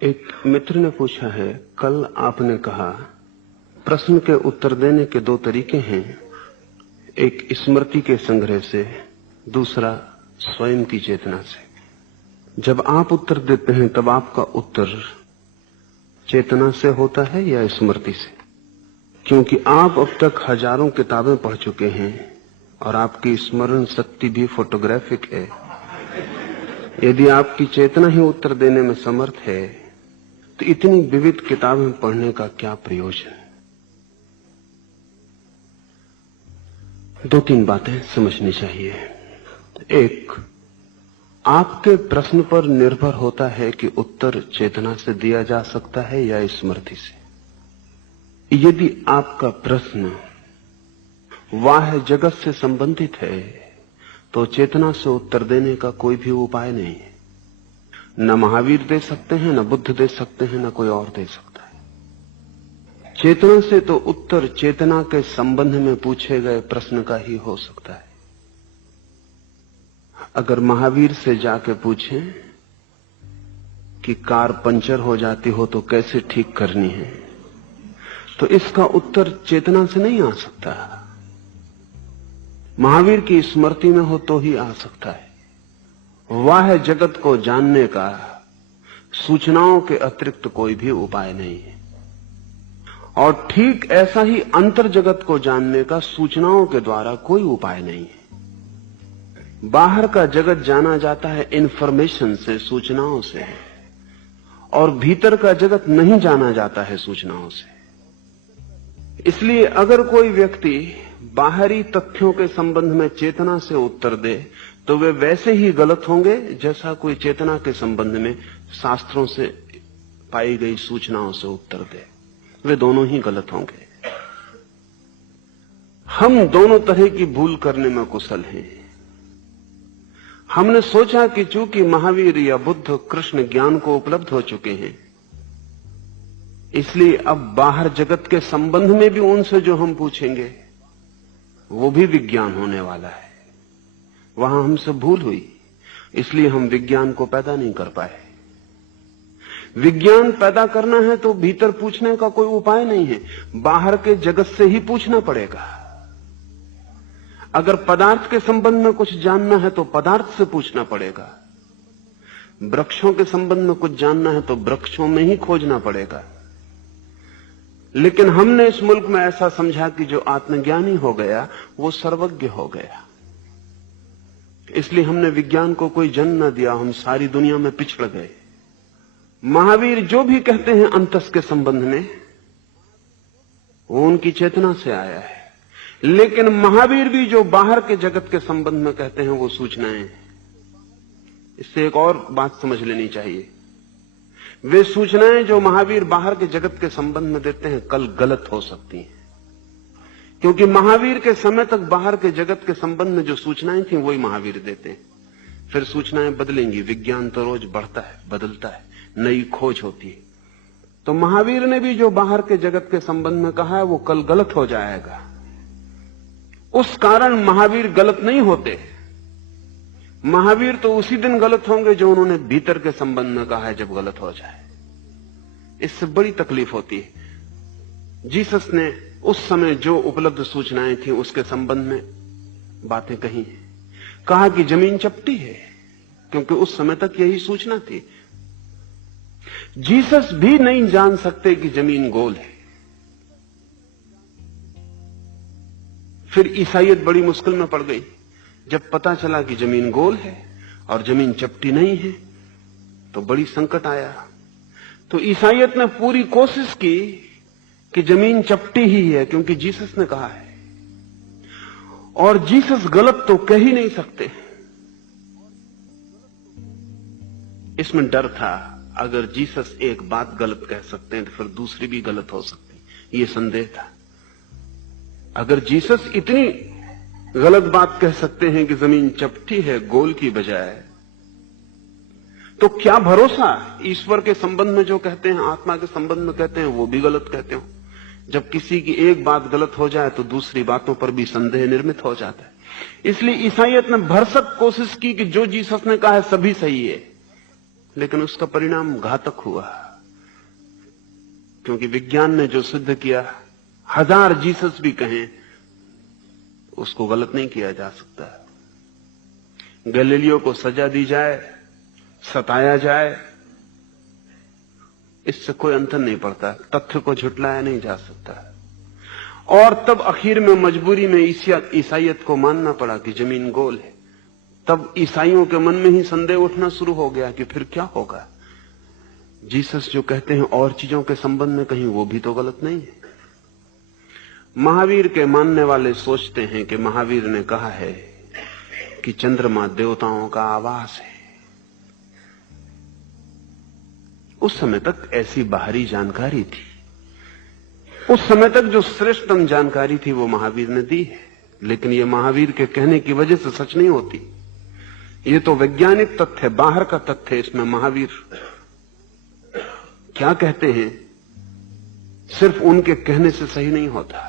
एक मित्र ने पूछा है, कल आपने कहा प्रश्न के उत्तर देने के दो तरीके हैं, एक स्मृति के संग्रह से, दूसरा स्वयं की चेतना से। जब आप उत्तर देते हैं तब आपका उत्तर चेतना से होता है या स्मृति से? क्योंकि आप अब तक हजारों किताबें पढ़ चुके हैं और आपकी स्मरण शक्ति भी फोटोग्राफिक है। यदि आपकी चेतना ही उत्तर देने में समर्थ है तो इतनी विविध किताबें पढ़ने का क्या प्रयोजन? दो तीन बातें समझनी चाहिए। एक, आपके प्रश्न पर निर्भर होता है कि उत्तर चेतना से दिया जा सकता है या स्मृति से। यदि आपका प्रश्न वाह जगत से संबंधित है तो चेतना से उत्तर देने का कोई भी उपाय नहीं है। न महावीर दे सकते हैं, न बुद्ध दे सकते हैं, न कोई और दे सकता है। चेतना से तो उत्तर चेतना के संबंध में पूछे गए प्रश्न का ही हो सकता है। अगर महावीर से जाके पूछें कि कार पंचर हो जाती हो तो कैसे ठीक करनी है, तो इसका उत्तर चेतना से नहीं आ सकता। महावीर की स्मृति में हो तो ही आ सकता है। वाह जगत को जानने का सूचनाओं के अतिरिक्त कोई भी उपाय नहीं है, और ठीक ऐसा ही अंतर जगत को जानने का सूचनाओं के द्वारा कोई उपाय नहीं है। बाहर का जगत जाना जाता है इंफॉर्मेशन से, सूचनाओं से, और भीतर का जगत नहीं जाना जाता है सूचनाओं से। इसलिए अगर कोई व्यक्ति बाहरी तथ्यों के संबंध में चेतना से उत्तर दे तो वे वैसे ही गलत होंगे जैसा कोई चेतना के संबंध में शास्त्रों से पाई गई सूचनाओं से उत्तर दे। वे दोनों ही गलत होंगे। हम दोनों तरह की भूल करने में कुशल हैं। हमने सोचा कि चूंकि महावीर या बुद्ध कृष्ण ज्ञान को उपलब्ध हो चुके हैं, इसलिए अब बाहर जगत के संबंध में भी उनसे जो हम पूछेंगे वो भी विज्ञान होने वाला है। वहां हमसे भूल हुई, इसलिए हम विज्ञान को पैदा नहीं कर पाए। विज्ञान पैदा करना है तो भीतर पूछने का कोई उपाय नहीं है, बाहर के जगत से ही पूछना पड़ेगा। अगर पदार्थ के संबंध में कुछ जानना है तो पदार्थ से पूछना पड़ेगा। वृक्षों के संबंध में कुछ जानना है तो वृक्षों में ही खोजना पड़ेगा। लेकिन हमने इस मुल्क में ऐसा समझा कि जो आत्मज्ञानी हो गया वो सर्वज्ञ हो गया, इसलिए हमने विज्ञान को कोई जन्म न दिया। हम सारी दुनिया में पिछड़ गए। महावीर जो भी कहते हैं अंतस के संबंध में, वो उनकी चेतना से आया है। लेकिन महावीर भी जो बाहर के जगत के संबंध में कहते हैं वो सूचनाएं हैं। इससे एक और बात समझ लेनी चाहिए। वे सूचनाएं जो महावीर बाहर के जगत के संबंध में देते हैं कल गलत हो सकती हैं, क्योंकि महावीर के समय तक बाहर के जगत के संबंध में जो सूचनाएं थी वही महावीर देते हैं। फिर सूचनाएं बदलेंगी। विज्ञान तो रोज बढ़ता है, बदलता है, नई खोज होती है। तो महावीर ने भी जो बाहर के जगत के संबंध में कहा है वो कल गलत हो जाएगा। उस कारण महावीर गलत नहीं होते। महावीर तो उसी दिन गलत होंगे जो उन्होंने भीतर के संबंध में कहा है, जब गलत हो जाए। इससे बड़ी तकलीफ होती है। जीसस ने उस समय जो उपलब्ध सूचनाएं थी उसके संबंध में बातें कही हैं। कहा कि जमीन चपटी है, क्योंकि उस समय तक यही सूचना थी। जीसस भी नहीं जान सकते कि जमीन गोल है। फिर ईसाईयत बड़ी मुश्किल में पड़ गई। जब पता चला कि जमीन गोल है और जमीन चपटी नहीं है तो बड़ी संकट आया। तो ईसाईयत ने पूरी कोशिश की कि जमीन चपटी ही है, क्योंकि जीसस ने कहा है, और जीसस गलत तो कह ही नहीं सकते। इसमें डर था, अगर जीसस एक बात गलत कह सकते हैं तो फिर दूसरी भी गलत हो सकती, ये संदेह था। अगर जीसस इतनी गलत बात कह सकते हैं कि जमीन चपटी है गोल की बजाय, तो क्या भरोसा ईश्वर के संबंध में जो कहते हैं, आत्मा के संबंध में कहते हैं, वो भी गलत कहते हो। जब किसी की एक बात गलत हो जाए तो दूसरी बातों पर भी संदेह निर्मित हो जाता है। इसलिए ईसाईयत ने भरसक कोशिश की कि जो जीसस ने कहा है सभी सही है, लेकिन उसका परिणाम घातक हुआ। क्योंकि विज्ञान ने जो सिद्ध किया, 1000 जीसस भी कहें, उसको गलत नहीं किया जा सकता। गैलीलियो को सजा दी जाए, सताया जाए, इससे कोई अंतर नहीं पड़ता, तथ्य को झुटलाया नहीं जा सकता। और तब आखिर में मजबूरी में ईसाइयत को मानना पड़ा कि जमीन गोल है। तब ईसाइयों के मन में ही संदेह उठना शुरू हो गया कि फिर क्या होगा। जीसस जो कहते हैं और चीजों के संबंध में कहीं, वो भी तो गलत नहीं है। महावीर के मानने वाले सोचते हैं कि महावीर ने कहा है कि चंद्रमा देवताओं का आवास है। उस समय तक ऐसी बाहरी जानकारी थी, उस समय तक जो श्रेष्ठतम जानकारी थी वो महावीर ने दी है। लेकिन ये महावीर के कहने की वजह से सच नहीं होती। ये तो वैज्ञानिक तथ्य, बाहर का तथ्य। इसमें महावीर क्या कहते हैं सिर्फ उनके कहने से सही नहीं होता।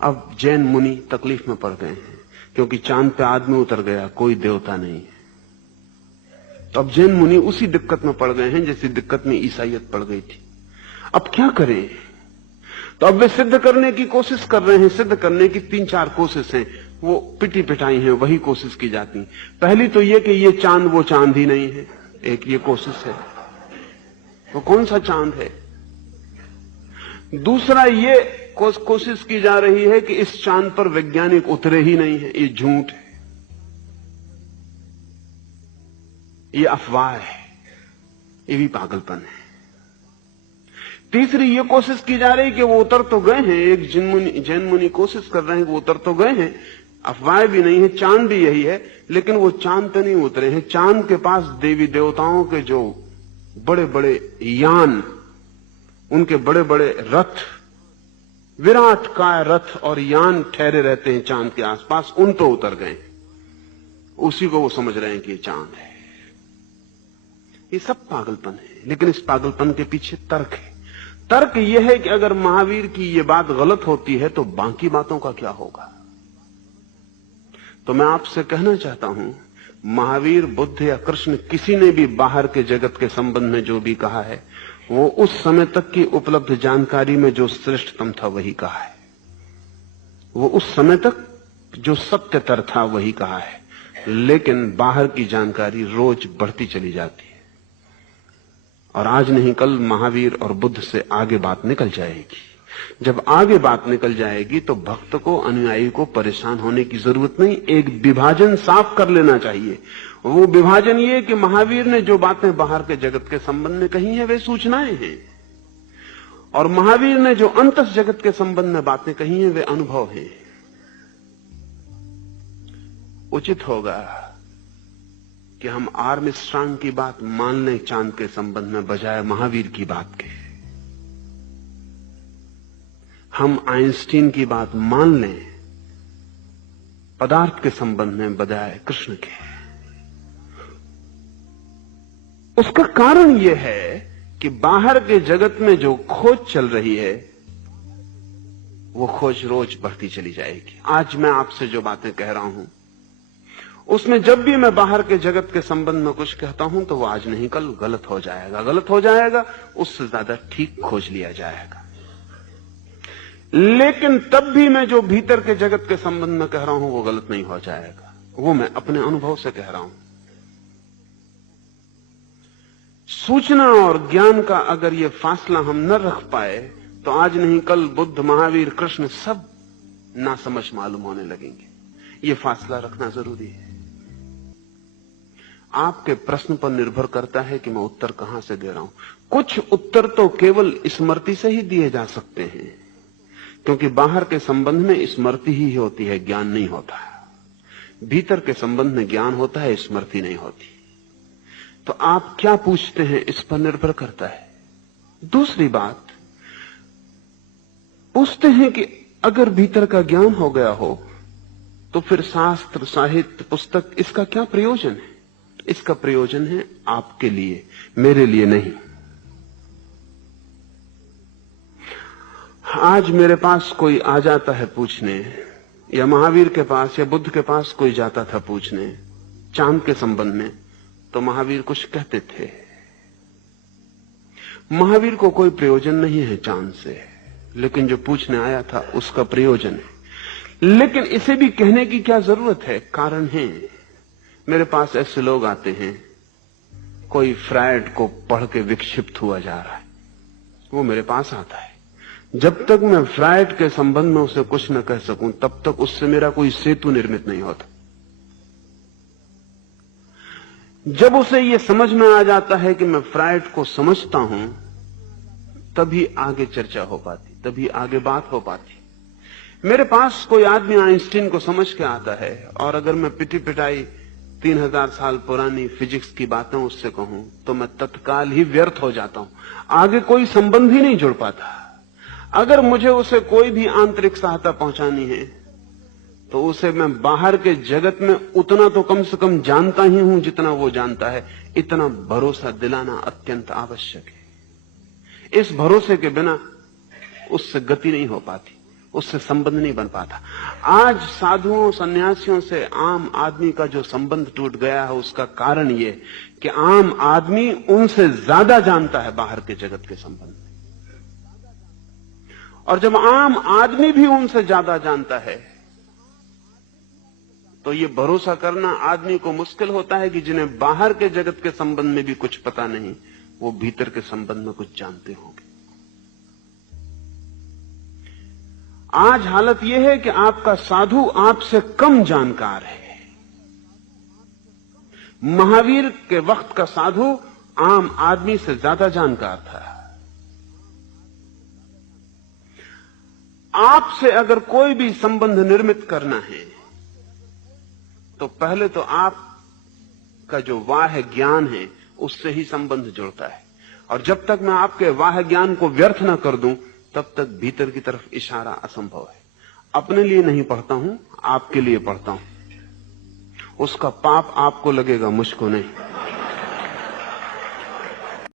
अब जैन मुनि तकलीफ में पड़ गए हैं, क्योंकि चांद पे आदमी उतर गया, कोई देवता नहीं है। तो अब जैन मुनि उसी दिक्कत में पड़ गए हैं जैसी दिक्कत में ईसाइयत पड़ गई थी। अब क्या करें? तो अब वे सिद्ध करने की कोशिश कर रहे हैं। सिद्ध करने की 3-4 कोशिश हैं, वो पिटी पिटाई हैं, वही कोशिश की जाती। पहली तो ये कि ये चांद वो चांद ही नहीं है, एक ये कोशिश है। वो कौन सा चांद है? दूसरा ये कोशिश की जा रही है कि इस चांद पर वैज्ञानिक उतरे ही नहीं है, ये झूठ है, ये अफवाह है, ये भी पागलपन है। तीसरी ये कोशिश की जा रही है कि वो उतर तो गए हैं, एक जैन मुनि कोशिश कर रहे हैं कि वो उतर तो गए हैं, अफवाह भी नहीं है, चांद भी यही है, लेकिन वो चांद पे नहीं उतरे हैं। चांद के पास देवी देवताओं के जो बड़े बड़े यान, उनके बड़े बड़े रथ, विराट काय रथ और यान ठहरे रहते हैं चांद के आसपास, उन तो उतर गए। उसी को वो समझ रहे हैं कि ये चांद है। ये सब पागलपन है, लेकिन इस पागलपन के पीछे तर्क है। तर्क यह है कि अगर महावीर की ये बात गलत होती है तो बाकी बातों का क्या होगा। तो मैं आपसे कहना चाहता हूं, महावीर, बुद्ध या कृष्ण, किसी ने भी बाहर के जगत के संबंध में जो भी कहा है, वो उस समय तक की उपलब्ध जानकारी में जो श्रेष्ठतम था वही कहा है। वो उस समय तक जो सत्यतर था वही कहा है। लेकिन बाहर की जानकारी रोज बढ़ती चली जाती है, और आज नहीं कल महावीर और बुद्ध से आगे बात निकल जाएगी। जब आगे बात निकल जाएगी तो भक्त को, अनुयायी को परेशान होने की जरूरत नहीं। एक विभाजन साफ कर लेना चाहिए। वो विभाजन ये कि महावीर ने जो बातें बाहर के जगत के संबंध में कही हैं वे सूचनाएं हैं, और महावीर ने जो अंतस जगत के संबंध में बातें कही हैं वे अनुभव हैं। उचित होगा कि हम आर्मस्ट्रांग की बात मान लें चांद के संबंध में, बजाय महावीर की बात के। हम आइंस्टीन की बात मान लें पदार्थ के संबंध में, बजाय कृष्ण के। उसका कारण यह है कि बाहर के जगत में जो खोज चल रही है वो खोज रोज बढ़ती चली जाएगी। आज मैं आपसे जो बातें कह रहा हूं, उसमें जब भी मैं बाहर के जगत के संबंध में कुछ कहता हूं तो वो आज नहीं कल गलत हो जाएगा। गलत हो जाएगा, उससे ज्यादा ठीक खोज लिया जाएगा। लेकिन तब भी मैं जो भीतर के जगत के संबंध में कह रहा हूं वो गलत नहीं हो जाएगा। वो मैं अपने अनुभव से कह रहा हूं। सूचना और ज्ञान का अगर ये फासला हम न रख पाए तो आज नहीं कल बुद्ध, महावीर, कृष्ण सब नासमझ मालूम होने लगेंगे। ये फासला रखना जरूरी है। आपके प्रश्न पर निर्भर करता है कि मैं उत्तर कहां से दे रहा हूं। कुछ उत्तर तो केवल स्मृति से ही दिए जा सकते हैं, क्योंकि बाहर के संबंध में स्मृति ही होती है, ज्ञान नहीं होता। भीतर के संबंध में ज्ञान होता है, स्मृति नहीं होती। तो आप क्या पूछते हैं इस पर निर्भर करता है। दूसरी बात, पूछते हैं कि अगर भीतर का ज्ञान हो गया हो तो फिर शास्त्र, साहित्य, पुस्तक, इसका क्या प्रयोजन है? इसका प्रयोजन है आपके लिए, मेरे लिए नहीं। आज मेरे पास कोई आ जाता है पूछने, या महावीर के पास या बुद्ध के पास कोई जाता था पूछने चांद के संबंध में, तो महावीर कुछ कहते थे। महावीर को कोई प्रयोजन नहीं है चांद से, लेकिन जो पूछने आया था उसका प्रयोजन है। लेकिन इसे भी कहने की क्या जरूरत है, कारण है। मेरे पास ऐसे लोग आते हैं, कोई फ्रायड को पढ़ के विक्षिप्त हुआ जा रहा है, वो मेरे पास आता है। जब तक मैं फ्रायड के संबंध में उसे कुछ न कह सकूं, तब तक उससे मेरा कोई सेतु निर्मित नहीं होता। जब उसे यह समझ में आ जाता है कि मैं फ्रायड को समझता हूं, तभी आगे चर्चा हो पाती, तभी आगे बात हो पाती। मेरे पास कोई आदमी आइंस्टीन को समझ के आता है, और अगर मैं पिटी पिटाई 3000 साल पुरानी फिजिक्स की बातें उससे कहूं, तो मैं तत्काल ही व्यर्थ हो जाता हूं, आगे कोई संबंध ही नहीं जुड़ पाता। अगर मुझे उसे कोई भी आंतरिक सहायता पहुंचानी है, तो उसे मैं बाहर के जगत में उतना तो कम से कम जानता ही हूं जितना वो जानता है। इतना भरोसा दिलाना अत्यंत आवश्यक है। इस भरोसे के बिना उससे गति नहीं हो पाती, उससे संबंध नहीं बन पाता। आज साधुओं सन्यासियों से आम आदमी का जो संबंध टूट गया है, उसका कारण यह कि आम आदमी उनसे ज्यादा जानता है बाहर के जगत के संबंध में। और जब आम आदमी भी उनसे ज्यादा जानता है, तो ये भरोसा करना आदमी को मुश्किल होता है कि जिन्हें बाहर के जगत के संबंध में भी कुछ पता नहीं, वो भीतर के संबंध में कुछ जानते होंगे। आज हालत यह है कि आपका साधु आपसे कम जानकार है। महावीर के वक्त का साधु आम आदमी से ज्यादा जानकार था। आपसे अगर कोई भी संबंध निर्मित करना है, तो पहले तो आपका जो वाह ज्ञान है उससे ही संबंध जुड़ता है। और जब तक मैं आपके वाह ज्ञान को व्यर्थ न कर दूं, तब तक भीतर की तरफ इशारा असंभव है। अपने लिए नहीं पढ़ता हूं, आपके लिए पढ़ता हूं। उसका पाप आपको लगेगा, मुझको नहीं।